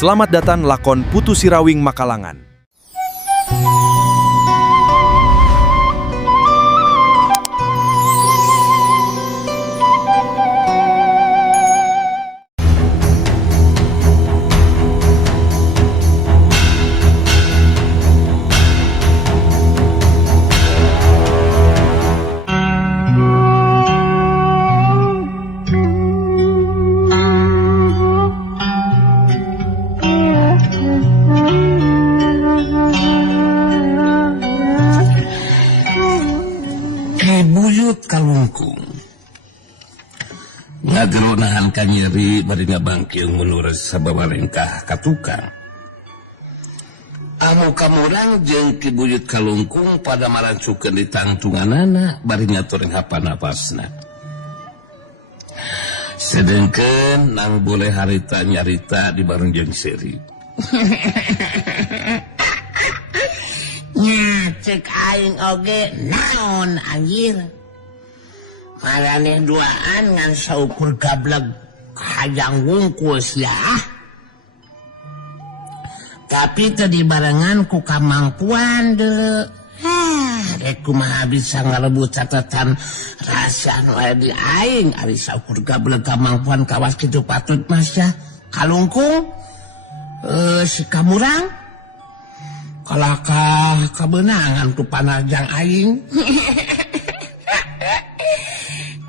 Selamat datang lakon Putu Sirawing Makalangan. Buyut kalungkung ngagelonahan ka nyeri bari ngabangkiung menurut sababalengkah ka tukang. Anu kamurang jeung ki buyut kalungkung pada marancukeun di tangtunganana bari ngatur hapanapasna. Sedengkeun nang boleh harita nyarita di bareng jeung seri. Nya cek aing oge naon anjir. Marane duaan ngan saukur gablek hajang wungkus ya. Tapi tadi barengan ku kamangpuan deuleu. Rek kumaha bisa ngarebut catatan rahasia anu aya di aing ari saukur gablek kamangpuan kawas kitu patut mas ya. Kalungkung si kamurang kalakah kebenangan ku panajang aing.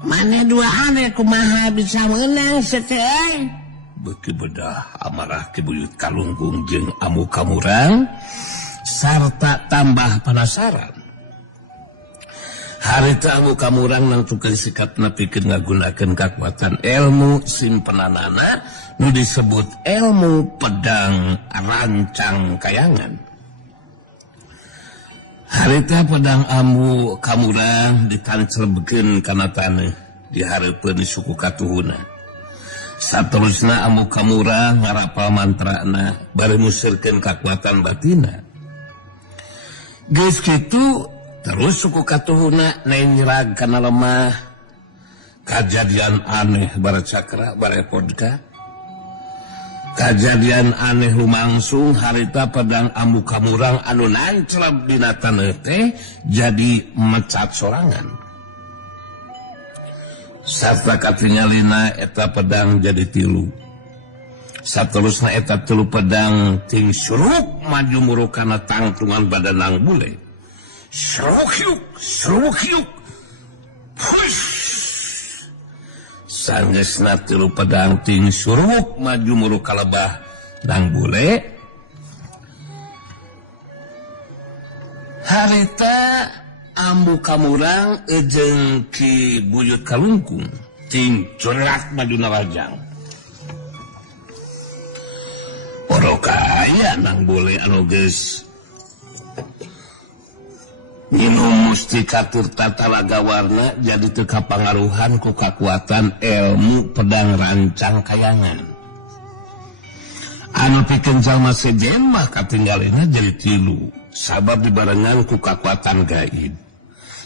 Mana dua ane kumaha bisa menang seteh. Beki bedah amarah ki buyut kalungkung jeung amu kamurang sarta tambah penasaran. Harita amu kamurang nangtukeun sikapna pikeun ngagunakeun kakuatan ilmu simpenanana nu disebut ilmu pedang rancang kayangan. Harita pedang amu kamurang ditancelebekeun kana taneuh di hareupeun suku katuhuna. Saterusna amu kamurang ngarapal mantrana bari musirkeun kakuatan batina. Geus kitu terus suku katuhuna nenyrag kana lemah. Kajadian aneh baracakra barepodka. Kajadian aneh lumangsung harita pedang amu kamurang anu nancleb dina taneuh teh jadi mecat sorangan. Sarta katingalina eta pedang jadi 3. Saterusna eta 3 pedang ting suruk maju muru kana tangtungan badanang bule. Suruk yuk. Hush. Sangesna 3 pedang ting suruk maju muru kalebah nang bule. Harita ambu kamurang jeung ki buyut kalungkung ting cerat maju narajang. Orokaya nang bule anu geus minum mustika tirta talaga warna jadi teu kapangaruhan ku kakuatan ilmu pedang rancang kayangan. Anu pikeun jalma sejen mah katinggalina jadi 3 sabab dibarengan ku kakuatan gaib.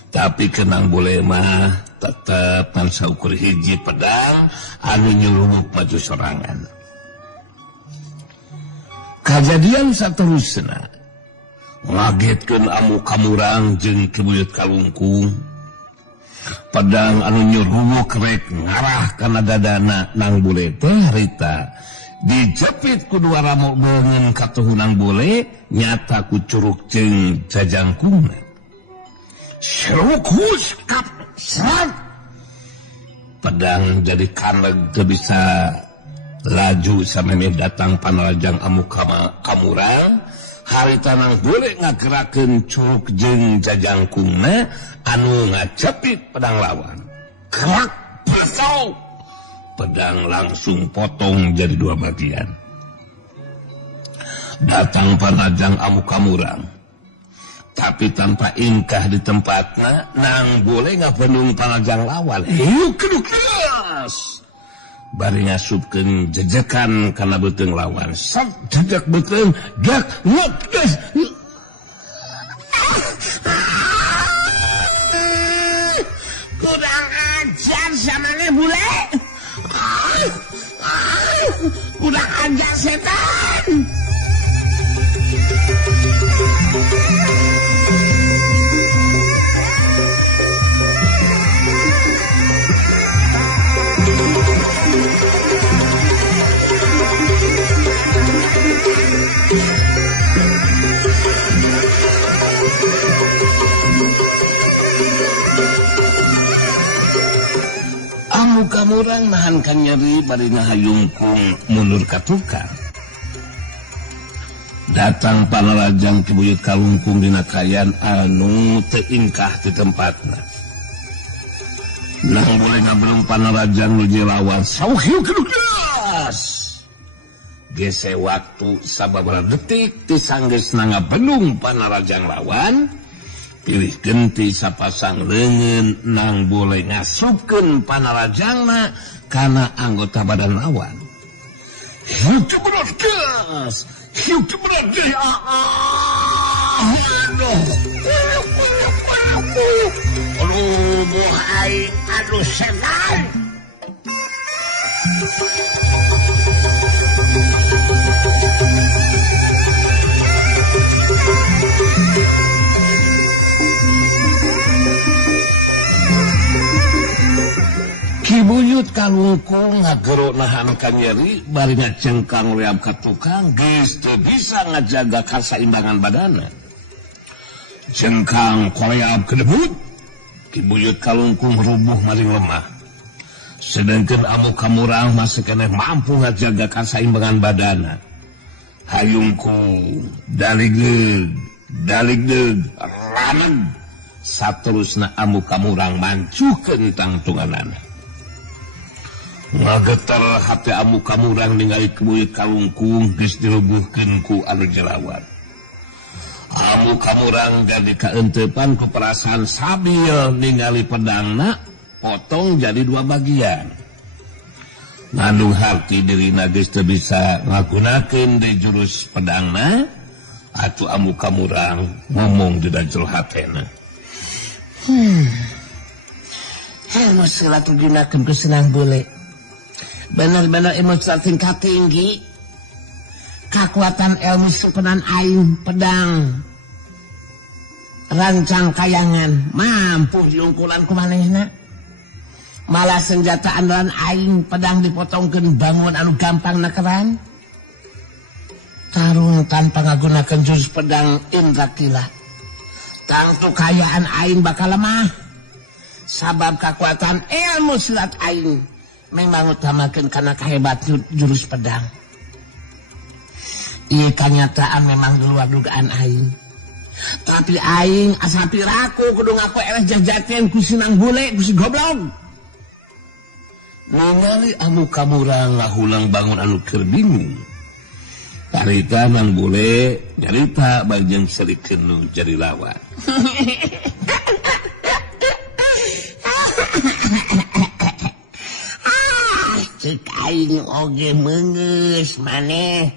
Tapi kenang boleh mah tetep pan saukur hiji pedang anu nyelungup maju sorangan. Kajadian saterusna ngagetkeun amu kamurang jeung ki buyut kalungkung. Pedang anu nyurunuk rek ngarah kana dadana nang bule teh harita dijepit ku 2 ramo beungeun katuhunan bule nyata ku curug jeung jajangkungna. Seruk hus kap serat. Pedang jadi kaneg teu bisa laju sameme datang panarajang amu kamurang. Harita nang boleh ngagerakeun curug jeung jajangkungna anu ngacepit pedang lawan. Kerak pasau. Pedang langsung potong jadi 2 bagian. Datang panajang amu kamurang. Tapi tanpa ingkah di tempatna nang boleh ngapeung panajang lawan. Hiuk keduknas. Bari ngasupkeun jejekan kana beuteung lawan. Sak jejak beuteung dak ngopdes. Kurang ajar sama nih bule. Kurang ajar setan. kamurang nahankan nyeri bari ngahayungkung mundur ka tukang. Datang panarajang kibuyut kalungkung dina kayan anu teu ingkah di tempatna. Nang boleh ngabreng panarajang nu jelawan sauh hiu kedugas. Gese waktu sababaraha detik ti sanggeusna ngabelung panarajang lawan. Pilih genti sapasang leungeun nang boleh ngasupkeun panarajangna kana anggota badan lawan. Hiu keberat hiu keberat aduh bohai aduh setan. Kibuyut kalungkung ngagero nahankan nyeri bari ngacengkang reab ka tukang geus teu bisa ngajaga kasaimbangan badanna. Cengkang koreab kedebut kibuyut kalungkung rubuh maring lemah. Sedangkeun amu kamurang masih keneh mampu ngajaga kasaimbangan badanna. Hayungku daligdeug raneg saterusna amu kamurang mancukeun tangtunganana. Ngageter hati amu kamurang ningali kibuyut kalungkung geus dirubuhkeun ku anu jelawan. Amu kamurang jadi kaentepan ku perasaan sabil ningali pedangna potong jadi 2 bagian. Ngandung harti dirina geus teu bisa ngagunakeun di jurus pedangna, atuh amu kamurang ngomong di dajel hatena. Ilmu silat digunakeun ku senang bule. Benar-benar emosi tingkat tinggi. Kekuatan ilmu simpenan aing pedang rancang kayangan mampu diungkulan ku manehna. Malah senjata andalan aing pedang dipotongkeun bangun anu gampang nakeran. Tarung tanpa ngagunakeun jurus pedang indra kilat. Tangtu kayaan aing bakal lemah. Sabab kekuatan ilmu silat aing memang utamakan karena kehebat jurus pedang. Iya kenyataan memang di luar dugaan aing. Tapi aing asa piraku kudu ngaku eleh jajakeun ku sinang bule ku si goblok. Ningali amu kamurang ngahulang bangun anu keur bingung. Carita nang bule nyarita bagian serikeun nu jadi lawan. Cek aing oge meungeus maneh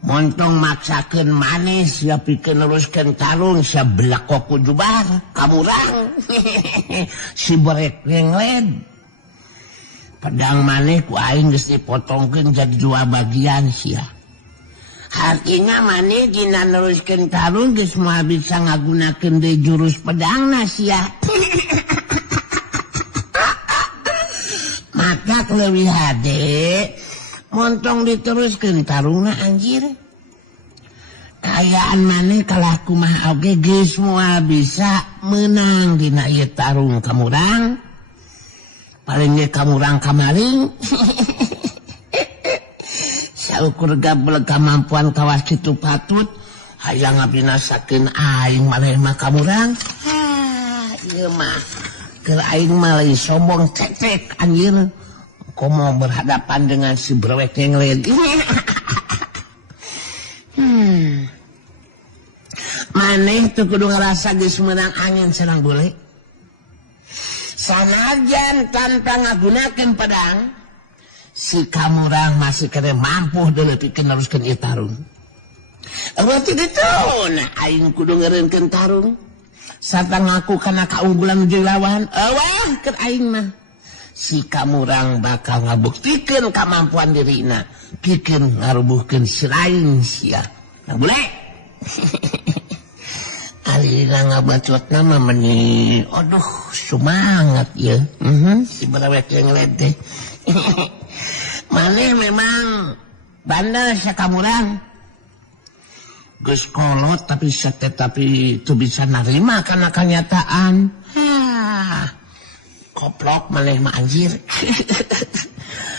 montong maksakeun maneh sia pikeun neruskeun tarung sia belakok ku jubar kamurang si borek rengled pedang maneh ku aing geus dipotongkeun jadi 2 bagian sia. Artinya maneh dina neruskeun tarung geus moal bisa ngagunakeun deui jurus pedangna sia. Maka leuwih hade montong diteruskeun tarungna anjir. Kayaan maneh kalah kumaha oge geus moal bisa meunang dina ieu tarung kamurang. Paling ge kamurang kamaring. Saukur gablek kamampuan kawas kitu patut hayang ngabinasakeun aing maneh mah kamurang. Ieu mah keur aing mah lain sombong cek anjir. Komo berhadapan dengan si brewek yang lain. Maneh tuh kudu ngerasa geus meunang angin senang bule. Sanajan tanpa ngagunakeun pedang, si kamurang masih kena mampu deuleupikeun neruskeun ieu tarung. Berarti ditu nah aing kudu ngeureunkeun tarung. Sarta ngaku kana kaunggulan jeung lawan. Eueuh keur aing mah. Si kamurang bakal ngabuktikeun kamampuan dirina pikeun ngarubuhkeun si lain sia. Nah bule. Alina ngabacotna mah meni aduh semangat ya. Si berawet yang ledeh. Maneh memang bandel sia kamurang. Geus kolot tapi itu bisa narima kana kenyataan. koplok maneh mah anjir.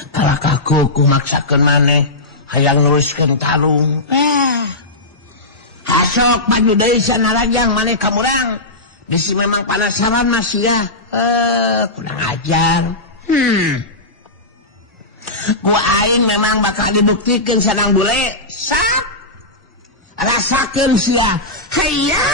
Kalau kaku maksakeun maneh hayang neruskeun tarung. Hasok maju deui sanarajang maneh ka murang. Geus memang penasaran masih ya. Kurang ajar. Ku aing memang bakal dibuktikeun sanang bule. Sak. Rasakeun sia. Hayya.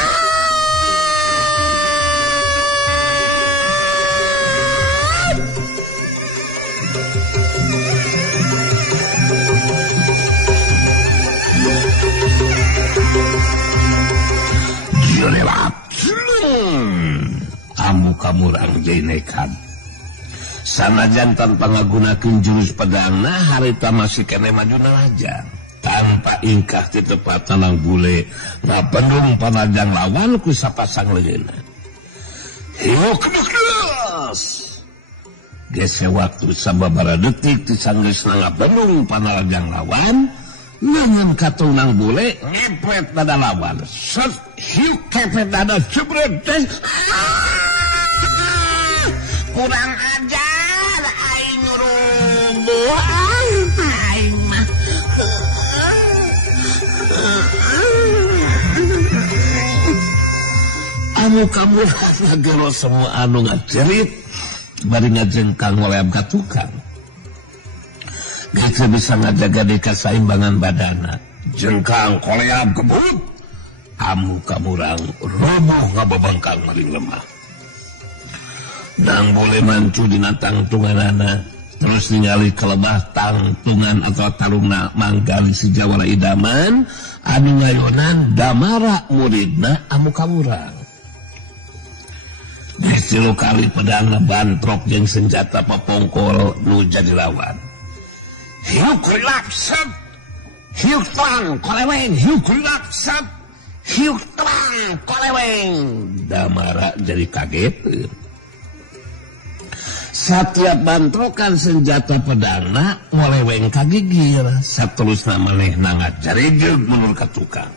Amu kamurang jadi nekat. Sanajan tanpa ngagunakeun jurus pedangna harita masih kene majuna aja. Tanpa ingkah ti tepat tanang bule ngabendung panajang lawan ku sapasang leungeunna. Hiuk kedes. Gese waktu sababaraha detik ti sanggeusna ngabendung panajang lawan. Ngangan katunang bule ngepret dada lawan. Set hiuk kepret dada jebret. Kurang ajar aing nyuruh aing mah. Anu kamu ngagero semua anu ngacerit bari ngajengkang ngoleam ka tukang. Gak bisa ngajaga di keseimbangan badana. Jengkang koleam kebut. Amu kamurang roboh ngababangkang maling lemah. Nang boleh mancu dina tangtunganana. Terus ningali kelebah tangtungan atau tarungna manggali si Jawara idaman. Anu ngayonan Damara muridna amu kamurang. Desilu kali pedangna bantrok jeung senjata papongkol nu jadi lawan. Hiuk relaksat, hiuk terang koleweng, hiuk relaksat, hiuk terang koleweng. Damara jadi kaget. Setiap bantrokan senjata pedangna ngoleweng kagigir. Saterusna maneh nangat jarejeug menurut ka tukang.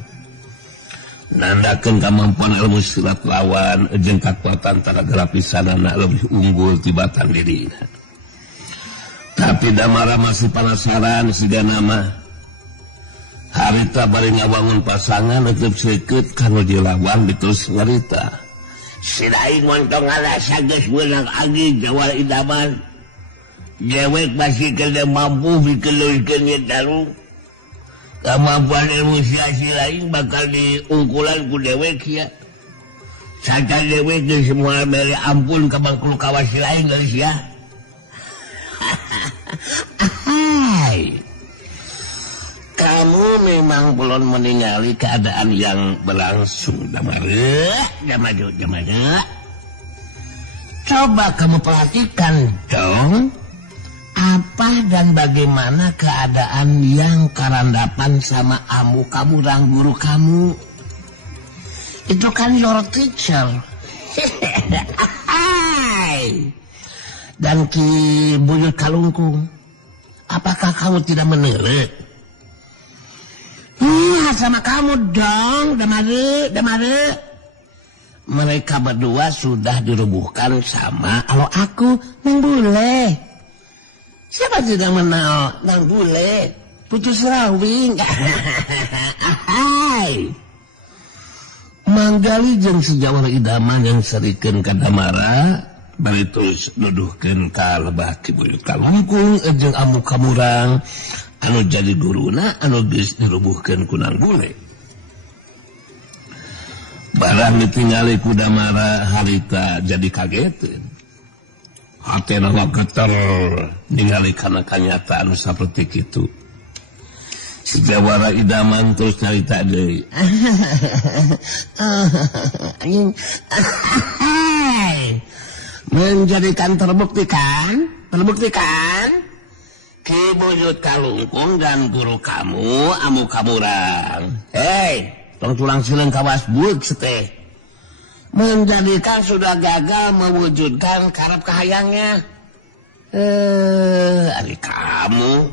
Nandakeun kamampuan ilmu silat lawan jeung kakuatan tanaga lapisanana lebih unggul tibatan dirina. Tapi Damara masih penasaran siga nama. Harita bari ngawangun pasangan tetep seukeut kanu dilawan diterus ngarita. Si daing montong ngarasa geus beunang agi Jawara idaman. Dewek masih kena mampu dikeluarkeun nya tarung. Kemampuan ilmu si lain bakal diungkulan ku dewek ya. Saja dewek geus semua mere ampun ka bangkulu kawas si lain geus ya. Hai. Kamu memang belum meninggali keadaan yang berlangsung. Damara. Coba kamu perhatikan dong. Apa dan bagaimana keadaan yang karandapan sama amu kamurang guru kamu. Itu kan your teacher. Hai. Dan Ki Buyut Kalungkung, apakah kamu tidak menilai? Sama kamu dong, Damara. Mereka berdua sudah dirubuhkan sama kalau aku Nang Bule. Siapa tidak mengenal Nang Bule? Putus Rawing. Hai. Manggali jeung si Jawara idaman yang serikeun ka Damara. Bari terus nuduhkeun ka lebah Ki Buyut Kalungkung jeung amu kamurang anu jadi guruna anu geus dirubuhkeun ku Nang Bule. Barang ditinggali ku Damara harita jadi kageteun. Hatena geter ningali kana kanyataan saperti kitu. Si Jawara idaman terus nyarita deui. Menjadikan terbuktikan Ki Buyut Kalungkung dan guru kamu amu kamurang. Hei, tong tulang sileung kawas buek seteh. Menjadikan sudah gagal mewujudkan karep kahayangnya. Adik kamu.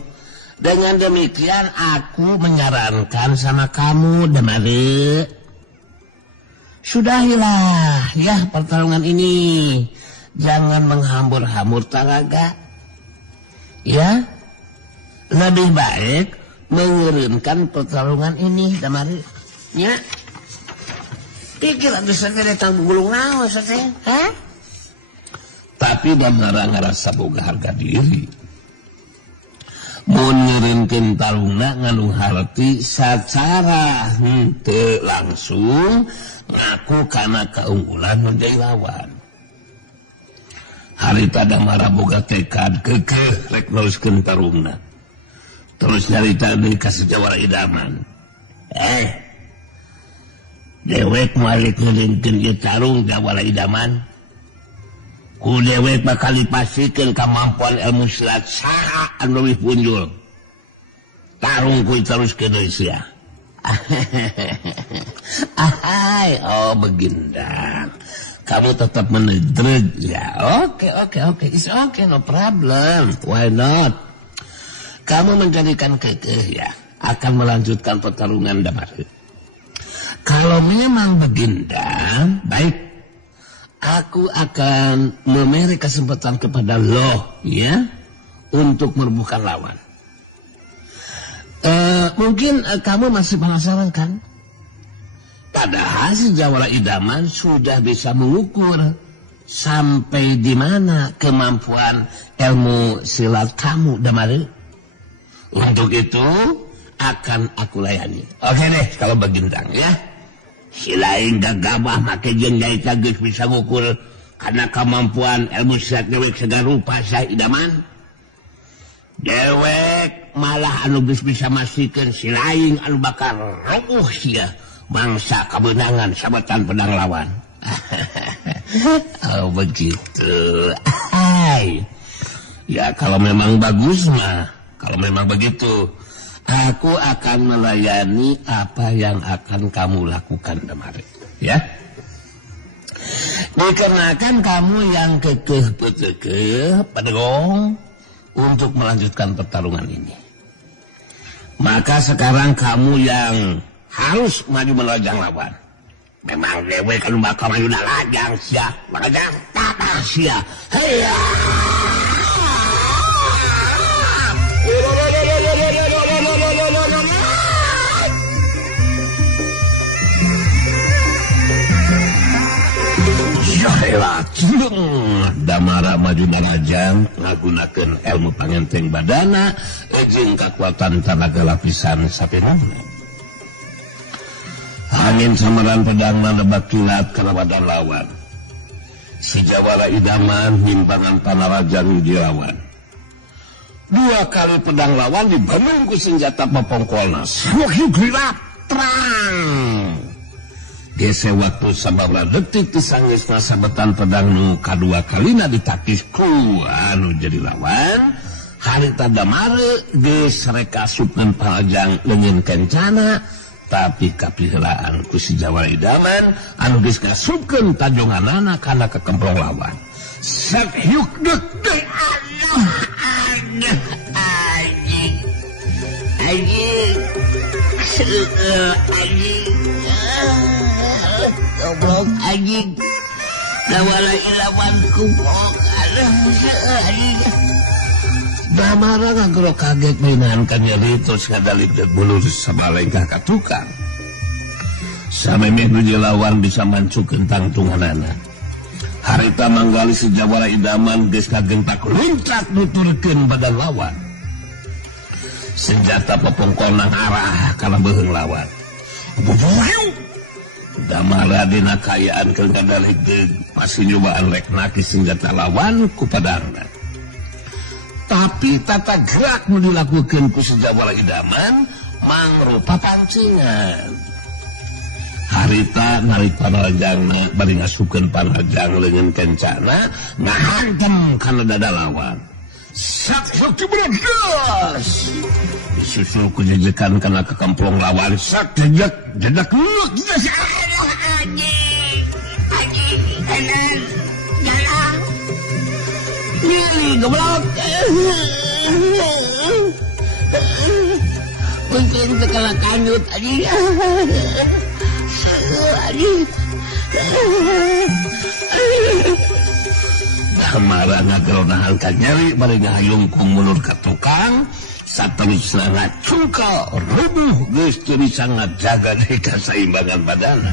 Dengan demikian aku menyarankan sama kamu Damara. Sudahilah ya pertarungan ini. jangan menghambur-hambur tenaga. Ya, lebih baik mengirimkan pertarungan ini damari. Ya, pikir ada sendiri tanggung gulung naon sate, ha? Tapi Damara ngerasa boga harga diri. Mun ngirimkeun tarungna nganu harti secara henteu langsung ngaku kana keunggulan menjadi lawan. Harita Damara boga tekad kekeh rek neruskeun tarungna. Terus nyarita deui ka Jawara Idaman. Dewek malik ngirimkeun ieu tarung Jawara Idaman. Ku dewek bakal dipasikeun kemampuan ilmu silat saha anu leuwih punjul. Tarung ku teruskeun deui sia. Ahai, oh Begindang. Kamu tetap menedreg ya. Oke. It's okay, no problem. Why not? Kamu menjadikan kekeh ya. Akan melanjutkan pertarungan Damari. Kalau memang Begindang, baik. Aku akan memberi kesempatan kepada lo, ya, untuk merebutkan lawan. Mungkin kamu masih penasaran kan? Padahal si Jawara Idaman sudah bisa mengukur sampai di mana kemampuan ilmu silat kamu, Damari. Untuk itu akan aku layani. Oke deh, kalau Begindang ya. Silain gagabah make jeung nyaita geus bisa ngukur karena kemampuan ilmu silat dewek segala rupa Syah Idaman. Dewek malah anu geus bisa masikeun silain anu bakal rubuh sia mangsa kemenangan sabetan pedang lawan. Oh begitu. Hai. Ya kalau memang bagus mah, kalau memang begitu, aku akan melayani apa yang akan kamu lakukan Damari. Ya. Dikarenakan kamu yang kekeh pedegong untuk melanjutkan pertarungan ini. Maka sekarang kamu yang harus maju melajang lawan. Memang dewe kan bakal maju lajang sia, lajang tata sia. Heya. Yaelah, Damara maju melajang ngagunakeun ilmu pangenteng badana jeung kekuatan tenaga lapisan saperana. Angin samaran pedangna nebak kilat kana badan lawan. Si Jawara Idaman nimbangan panarajang dilawan. 2 kali pedang lawan dibanung ku senjata papongkolna. Semakin gelap terang. Gese waktu sababaraha detik disangisna sabetan pedang nu kadua kalina ditakis ku anu jadi lawan. Harita Damari geus rek asupkeun panajang leungeun kencana. Tapi kapihelaan ku si Jawara Idaman anu geus ngasupkeun tajonganana kana kekemplong lawan. Sakyuk dek anjing goblok anjing Jawara Idaman kublok anjing. Damara ngagero kaget mainan kan nyeri terus ngadalik dek bulur sabalengkah ka tukang. Samemeh nuju lawan bisa mancukeun tangtunganana. Harita manggali si Jawara Idaman geus kagentak loncat nuturkeun badan lawan. Senjata papongkolna arah kana beuheung lawan. Damara dina kayaan keur ngadalik deuk pasti nyobaan rek naki senjata lawan ku padangna. Tapi tata gerak nu dilakukeun ku si Jawara Idaman mangrupa pancingan. Harita narik panajangna bari ngasupkeun panajang leungeun kencana ngahantem kana dada lawan. Sak beredas. Disusul ku jejekan kana kekemplong lawan sak jedak luk anjing kanan jalan. Goblok. Mungkin sekala kanyut anjing. Damara ngageronahan ka nyeri bari ngahayungkung mulur ka tukang saterusna ngacungkal rubuh geus teu bisa ngajaga deui kasaimbangan badan.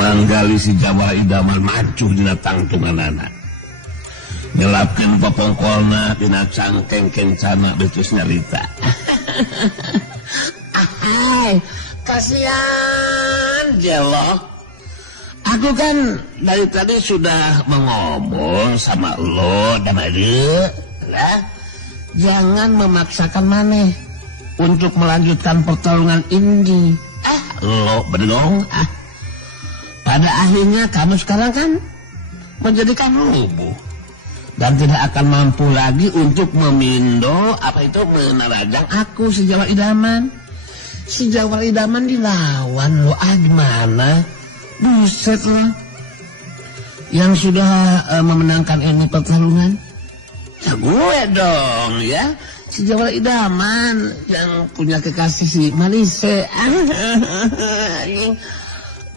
Manggali si Jawa idaman macuh dina tangtunganana. Ngelapkeun popongkolna dina cangkeng kencana betus nyarita. Ahai, kasihan Jelo. Aku kan dari tadi sudah mengomong sama lo dan ade, lah, jangan memaksakan maneh untuk melanjutkan pertarungan ini. Lo berdong. Pada akhirnya kamu sekarang kan menjadikan rubuh dan tidak akan mampu lagi untuk memindo menerajang aku si Jawa Idaman. Si Jawa Idaman dilawan lo gimana? Buset lo. Yang sudah memenangkan ini pertarungan. Ya gue dong ya. Si Jawa Idaman yang punya kekasih si Malise.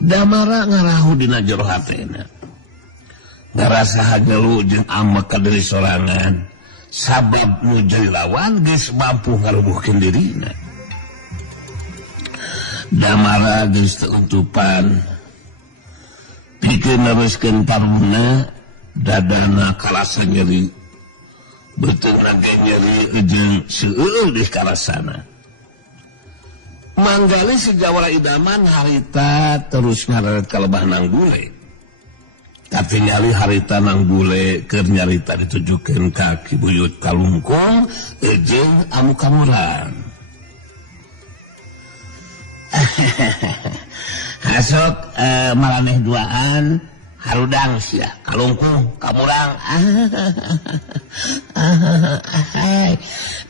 Damara ngarahu dina jero hatena. Ngarasa hangelu jeung amek ka deui sorangan. Sabab nu jadi lawan geus mampu ngarubuhkeun dirina. Damara geus teu untupan. Pikeun neruskeun taruna dadana kalasa nyeri. Beteungna ge nyeri jeung seueur di kalasana. Manggali si Jawa Idaman harita terus ngaret ka lebah nang bule. Tapi nyali harita nang bule keur nyarita ditujukeun ka Ki Buyut Kalungkung jeung Amu Kamurang. Hasok maraneh duaan harudang sia Kalungkung Kamurang.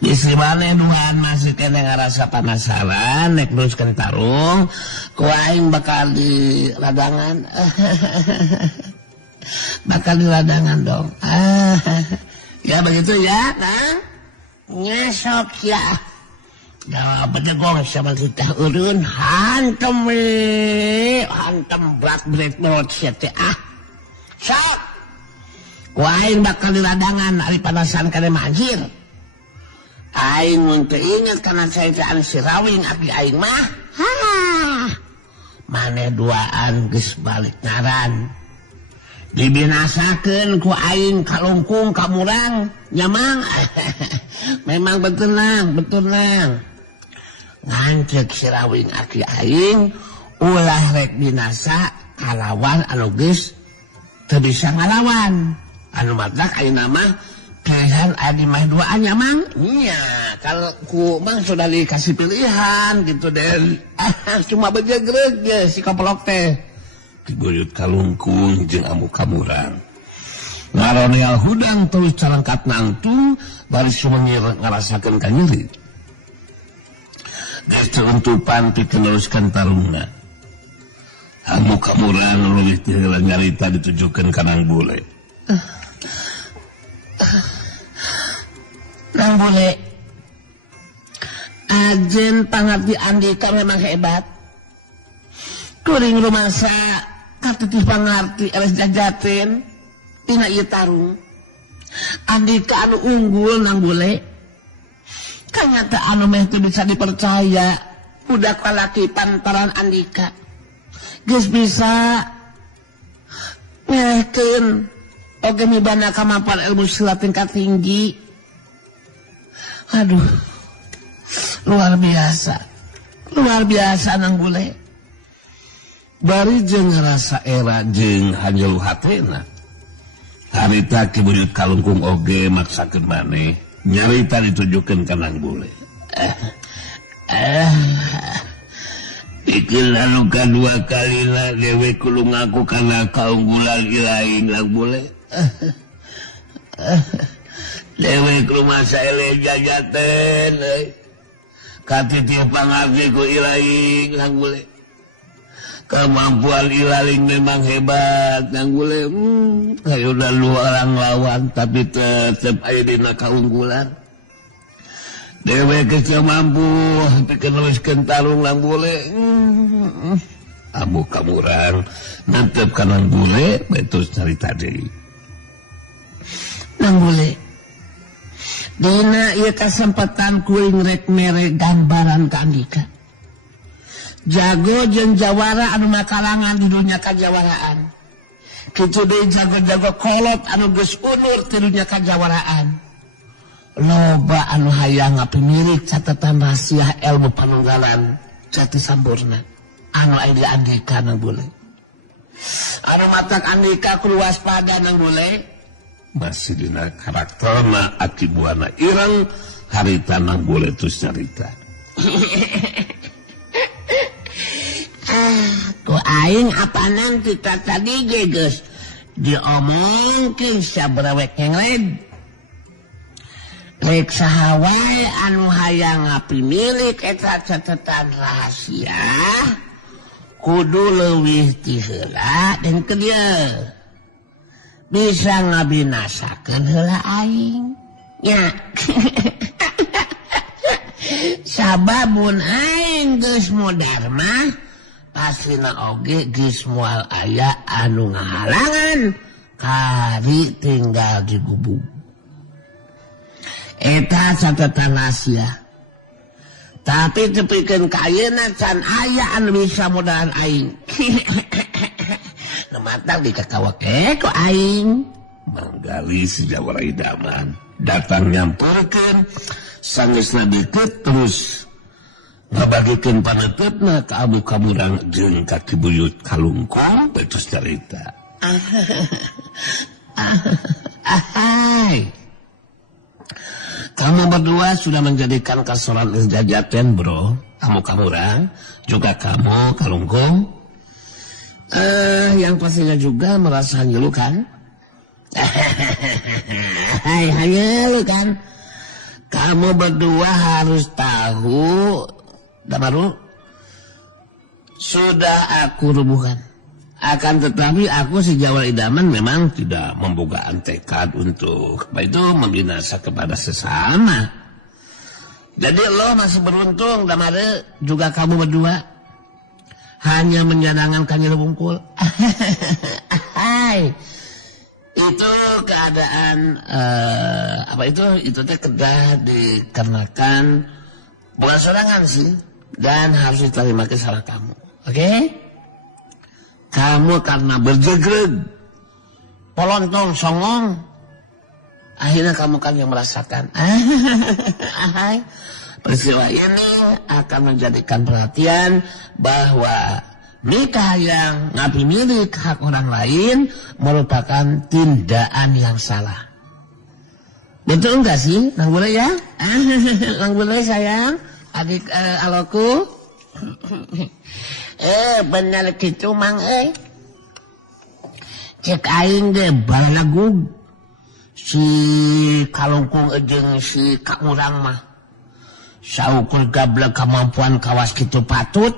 Bisi maneh duaan masih kene ngarasa penasaran nek teruskeun tarung ku aing bakal di ladangan. Bakal di ladangan dong. Ya begitu ya, Kang. Ngesok ya. Dah bedegong sama kita urun hantem berat berat siete sok ku aing bakal di ladangan ari panasan kana manjir aing mun teu inget kana caitaan si Rawing abdi aing mah maneh duaan geus balik ngaran dibinasakeun ku aing Kalungkung Kamurang nyamang. Memang betul nang ngancek si Rawing aki aing ulah rek binasa kalawan anu geus teu bisa ngalawan anu matak ayeuna mah pilihan adi mah duanya mang nya kalau ku mang sudah dikasih pilihan gitu deh cuma bejegreg ge si koplok teh Ki Buyut Kalungkung jeung Amu Kamurang ngaroneal hudang terus carangkat nangtung bari sumengir ngarasakeun ka nyeri. Geus teruntupan pikeun neruskeun tarungna. Amu Kamurang leuwih ti heula nyarita ditujukeun ka Nang Bule. Nang Bule. Ajen pangarti Andika memang hebat. Kuring rumasa katitih pangarti eles jajatin tina ieu tarung. Andika anu unggul Nang Bule. Kanyata anu meh teu bisa dipercaya budak lalaki pantaran Andika geus bisa nyerehkeun oge mibana kemampuan ilmu silat tingkat tinggi. Aduh, luar biasa Nang Bule. Bari jeung ngarasa era jeung hanjelu hatena harita Ki Buyut Kalungkung oge maksakeun maneh nyarita ditujukeun ka Nang Bule. Pikir anu kadua kalina dewe kudu ngaku kana kaunggulan ilaing Nang Bule. Dewe kudu masa ele jajaten katitih pangarti ku ilaing Nang Bule. Kemampuan ilaling memang hebat Nang Bule. Kayak udah lu orang lawan tapi tetep aya dina kaunggulan. Dewe kecil mampu pikeun neruskeun tarung Nang Bule. amu kamurang nantep ka Nang Bule betus carita deui. Nang Bule, dina ieu kasempatan kuring rek mere gambaran ka Andika. Jago jeung jawara anu makalangan di dunia kajawaraan. Kitu deui jago-jago kolot anu geus unur ti dunia kajawaraan. Loba anu hayang ngapimirik catatan rahasia ilmu panunggalan jati sampurna anu aya di Andika Nang Bule. Anu matak Andika kudu waspada Nang Bule. Masih dina karakterna akibuana ireng harita Nang Bule terus nyarita. Ku aing apanan kita tadi geus diomongkeun sabaraha kengled. Rek saha wae anu hayang ngapimilik eta catatan rahasia kudu leuwih ti heula dan ke dieu bisa ngabinasakeun heula aing nya. Sababun aing geus modar mah pasina oge geus moal aya anu ngahalangan kari tinggal di gubuk. Eta catatan rahasia. Tapi tepikeun ka ayeuna can aya anu bisa modalan aing. Nu matak dikakawake ku aing. Manggali si Jawara Idaman datang nyamperkeun sangeusna deukeut terus ngabagikeun paneutupna ka abu kamurang jeung ka Kibuyut Kalungkung betus carita. Ahai. Kamu berdua sudah menjadikan kasoran Jajaten, bro. Kamu kamurang, juga kamu Kalungkung. Yang pastinya juga merasa ngilu kan? Hai, ngilu kan? Kamu berdua harus tahu, Damaru, sudah aku rubuhkan. Akan tetapi aku si Jawara Idaman memang tidak membogaan tekad untuk membinasa kepada sesama. Jadi lo masih beruntung Damare juga kamu berdua hanya menjangankan Kanjeng Bungkul. Itu keadaan itu teh kedah dikarenakan bukan sorangan sih dan harus diterima ke salah kamu. Oke? Kamu karena berjegreg, polontong, songong, akhirnya kamu kan yang merasakan. Peristiwa ini akan menjadikan perhatian bahwa nikah yang ngapi milik hak orang lain merupakan tindakan yang salah. Betul enggak sih, Nang Bule ya? Nang Bule sayang, adik aloku. Bener gitu mang cek aing ge balagug si Kalungkung jeung si Kamurang mah saukur gablek kemampuan kawas kitu patut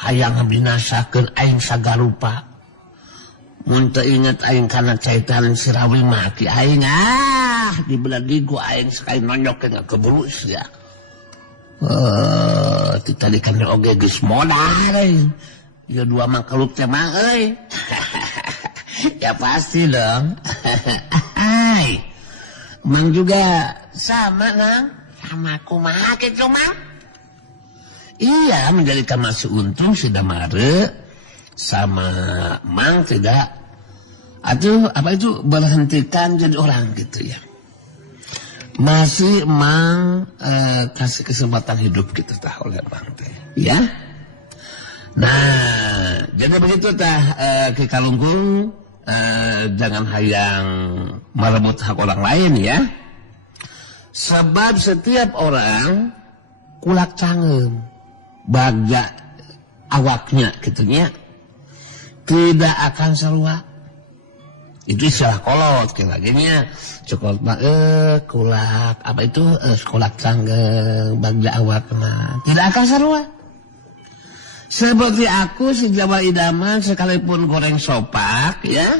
hayang ngabinasakeun aing sagarupa. Mun teu inget aing kana caitan si Rawing mah ki aing di beladigu aing sekali nonyokeun keburu sia. Tadi kan oge geus modal ya dua mangkeluk teh mah ya pasti dong. Mang juga sama Nang sama kumaha kitu Mang. Iya menjadikan masih untung si Damare sama Mang tidak berhentikan jadi orang gitu ya. Masih Mang kasih kesempatan hidup kita tahu oleh Mang teh ya. Nah jadi begitu tah Ki Kalungkung, jangan hayang merebut hak orang lain ya, sebab setiap orang kulak cangeum bagja awaknya gitunya tidak akan sarua. Itu istilah kolot kira-kiranya cokot mah kulak kulak canggeng bagja awakna tidak akan sarua. Seperti aku si Jawara Idaman sekalipun goreng sopak ya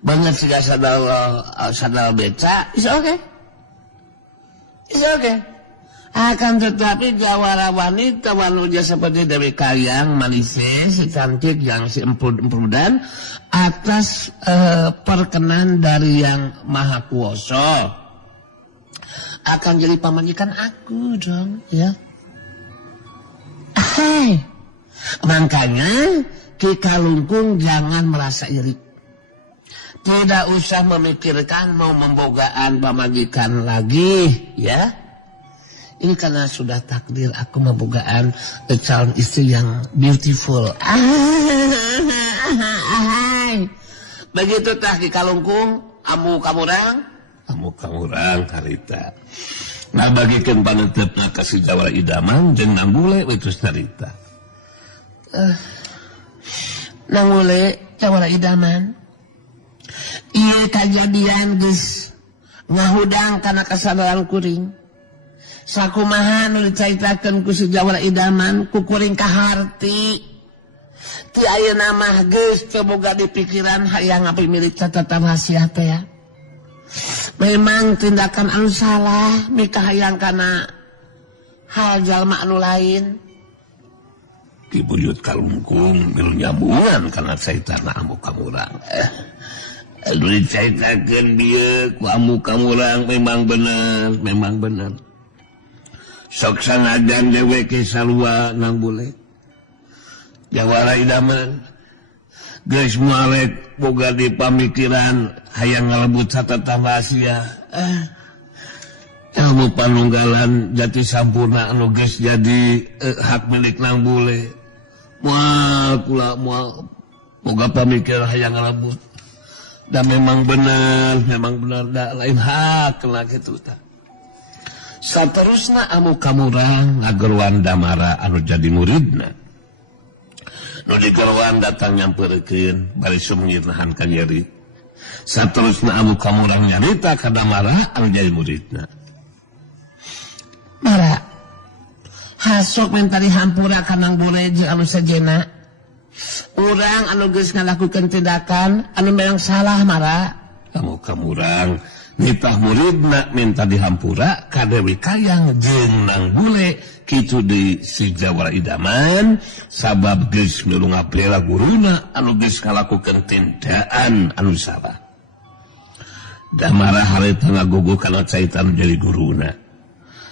banget sih sadal beca is okay. Akan tetapi jawara wanita wanuja seperti Dewi Kayang, Manise, si cantik yang si empud-empudan atas perkenan dari yang maha kuasa akan jadi pamajikan aku dong, ya. Hai, makanya Ki Kalungkung jangan merasa iri. Tidak usah memikirkan mau membogaan pamajikan lagi, ya. Ini karena sudah takdir aku membogaan calon istri yang beautiful. Begitu tah Ki Kalungkung, amu kamurang harita. Nah bagikan panentepna kasih Jawara Idaman jeung Nanggule itu cerita. Nanggule Jawara Idaman. Ieu kajadian geus ngahudang kana kasadaran kuring. Sakumaha nu dicaritakeun ku si Jawara Idaman ku kuring kaharti. Ti ayeuna mah geus teu boga di pikiran hayang api milik catatan rahasia teh ya. Memang tindakan anu salah mika hayang kana hal jalma anu lain. Ki Buyut Kalungkung milu nyambungan kana caitana amu kamurang. Anu dicaritakeun bieu ku amu kamurang memang bener. Sok sanajan dewe ke salua Nanggule Jawara Idaman geus moal boga di pamikiran hayang ngalebut catatan rahasia. Ilmu panunggalan jati sampurna anu geus jadi hak milik Nanggule moal boga pamikiran hayang ngalebut. Dan memang benar da lain hak kena kitu tah. Saterusna amu kamurang ngageruan Damara anu jadi muridna. Nu digeruan datang nyampeurkeun bari sumngirnahan ka nyeri. Saterusna amu kamurang nyarita ka Damara anu jadi muridna. Mara, hasok minta dihampura ka Nanggule jeung anu sejenna. Urang anu geus ngalakukeun tindakan anu memang salah Mara. Amu kamurang nitah muridna minta dihampura ka Dewi Kayang jeung Nanggule kitu di si Jawara Idaman sabab geus milu ngabela guruna anu geus ngalakukeun tindakan anu salah. Damara harita ngagogo kana caitan jadi guruna.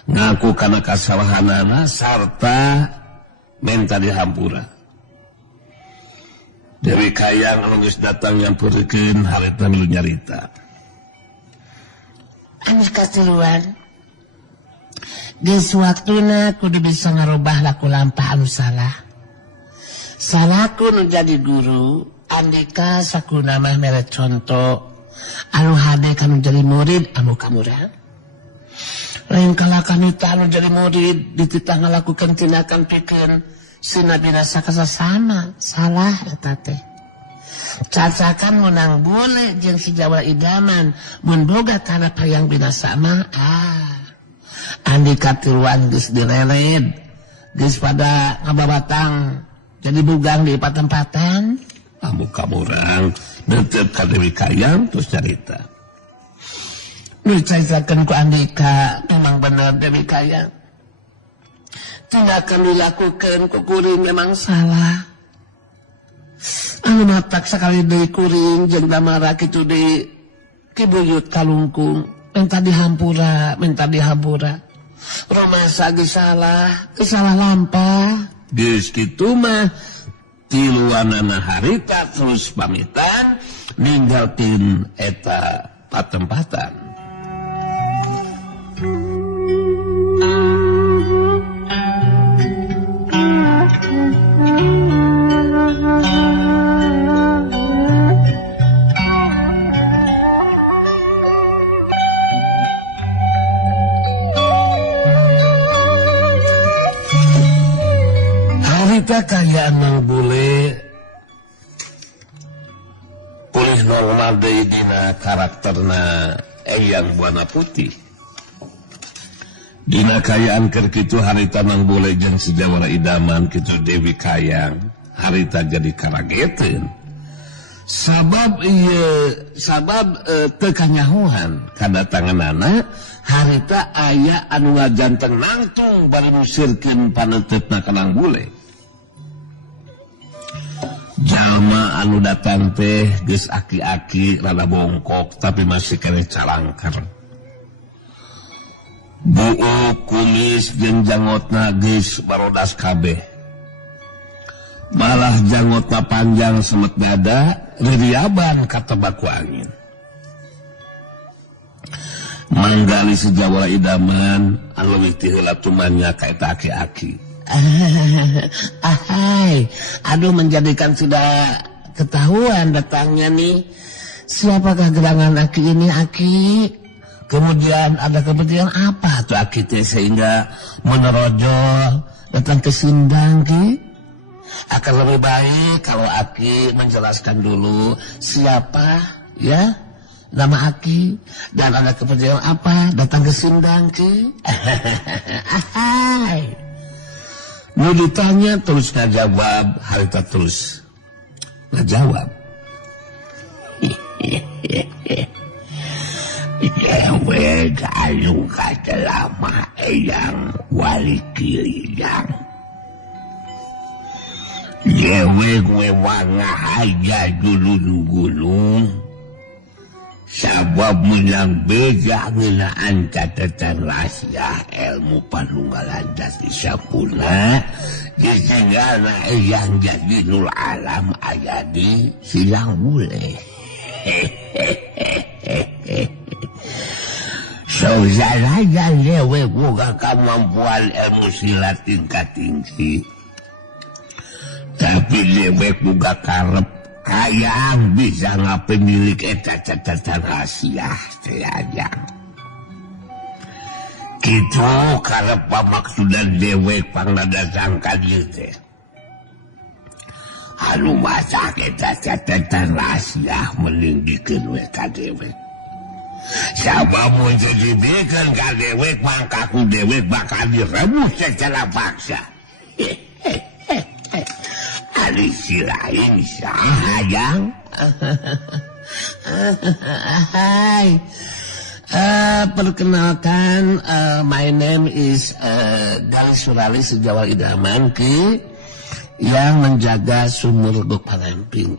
Ngaku kana kasalahanana sarta minta dihampura. Dewi Kayang anu geus datang nyampeurkeun harita milu nyarita. Anu katiluan geus waktuna kudu bisa ngarobah laku lampah anu salah. Salahku nu jadi guru andika sakuna mah mere contoh anu hade kanu jadi murid anu kamurang. Lain kala kanu anu jadi murid dititah ngalakukeun tindakan pikeun sina binasa kasasama salah eta teh. Cacakan menang boleh jeung si Jawara Idaman mun boga kana payang binasa mah andika tiluan geus dilelet geus pada ngababatang jadi bugang di patempatan. Amu kamurang netep ka Dewi Kayang terus carita. Nu dicaritakeun ku andika memang bener Dewi Kayang. Tindakan dilakukeun ku kuring memang salah. Anu matak sakali deui kuring jeung Damara kitu di Ki Buyut Kalungkung minta dihampura. Romasa geus salah lampah. Geus kitu mah tiluanana harita terus pamitan ninggalkeun eta patempatan. Harita kayaan Nanggule pulih normal deui dina karakterna Eyang Buana Putih. Dina kayaan keur kitu harita Nanggule jeung si Jawara Idaman kitu Dewi Kayang harita jadi karageteun. sabab tekanyahuan kadatanganana harita aya anu ngajanteng nangtung bari musirkeun paneuteup kanang bule. Jalma anu datang teh geus aki-aki rada bongkok tapi masih kene calangker. Buuk kumis jeung jangotna geus barodas kabeh. Malah jangotna panjang semet dada, ririaban katebak ku angin. Manggali sejawala idaman anu leuwih ti heula tumannya ka eta aki-aki. Ahai, aduh menjadikan sudah ketahuan datangnya nih. Siapakah gerangan aki ini aki? Kemudian ada kepentingan apa tuh aki teh sehingga menerojol datang ke Sindang ki? Akan lebih baik kalau aki menjelaskan dulu siapa ya nama aki dan ada kepentingan apa datang ke Sindang ki? Ahai. Nu ditanya terus ngajawab, harita terus ngajawab. Dewe anu kajelama eyang wali kilidang. Dewe gue wangah aja gulung-gulung. Sabab menang beda ngenaan catatan rahasia ilmu panunggalan jati sampurna. Ditinggalna eyang jadi nul alam aya di silang bule. Saudara yang dewe boga kemampuan ilmu silat tingkat tinggi. Tapi dewe boga karep hayang bisa ngapemilik eta catatan rahasia teyajang. Kitu karep pamaksudan dewe pangdadatang ka dieu teh. Anu masak eta catatan rahasia meninggikeun we ka dewe. Sabab mun dijadikan ka dewe mangkaku dewe bakal direbus secara paksa. Ari silain sahayang. Hai. Perkenalkan, my name is Gali Surali Sejawal Idaman ki yang menjaga sumur Guk Palamping.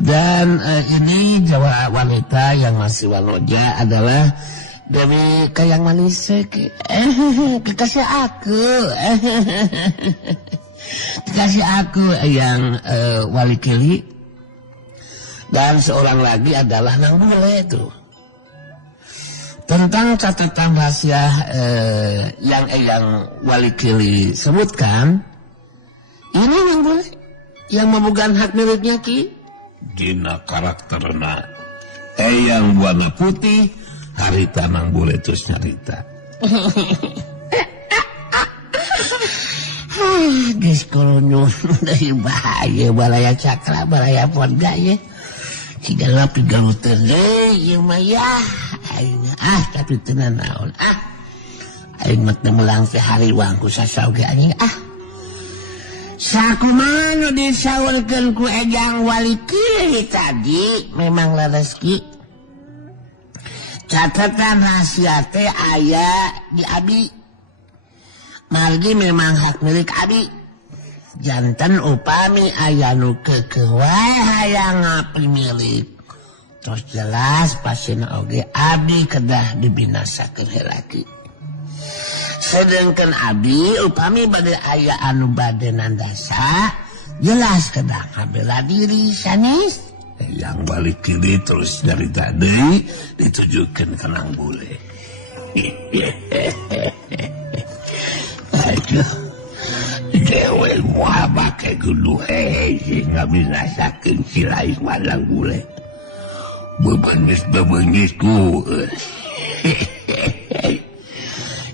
Dan ini Jawa wanita yang masih wanoja adalah Dewi Kayang Manis ki. Kekasih aku. Kekasih aku yang wali kili. Dan seorang lagi adalah Nang Bule itu. Tentang catatan rahasia yang wali kili sebutkan, ini Nang Bule yang memegang hak miliknya ki. Dina karakterna eyang warna putih harita Nang Bule terus nyarita. Geus kolonyon dari bahaya balaya cakra balaya podga ya. Cigala pigaluteun deui ieu mah ya. Aing tapi teu naon. Aing mah teu melang teh hariwang ku sasaoge anjing. Sakumaha nu disaurkeun ku ejang wali kili tadi memang rezeki. Catatan rahasia teh aya di abi. Margi memang hak milik abi. Jantan upami aya nu kekewae hayang ngapimilik. Terus jelas pasina oge abi kedah dibinasakeun heulaki. Sedengkeun abi upami bade aya anu bade nandasa, jelas kedah ngabela diri sanis. Yang balik kiri terus dari tadi ditujukan ke Nang Bule. Aduh, dewe muah pakai kudu hehe nggak bisa sakin silai Nang Bule. Bebenis-bebenisku.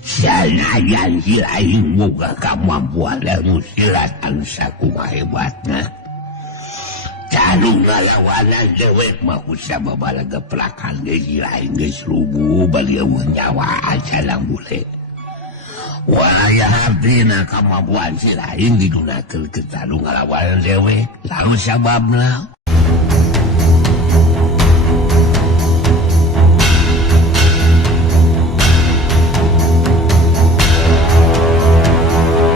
Sanajan silai muka kemampuan ilmu silat anu sakumaha hebatna. Calung ngalawanan dewek mah usah babalaga pelakan geus lain geus lugu balieu nyawa aja Nang Bule. Waya hartina kemampuan si lain digunakan kita ngalawan dewek lalu sababna